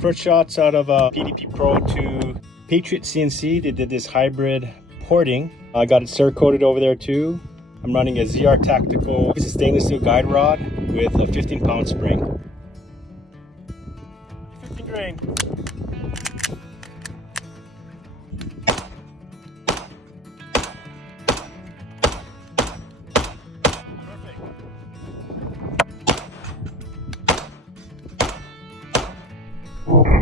first shots out of PDP Pro to Patriot CNC. They did this hybrid porting. I got it Cerakoted over there too. I'm running a ZR Tactical stainless steel guide rod with a 15-pound spring. 15 grain. Perfect.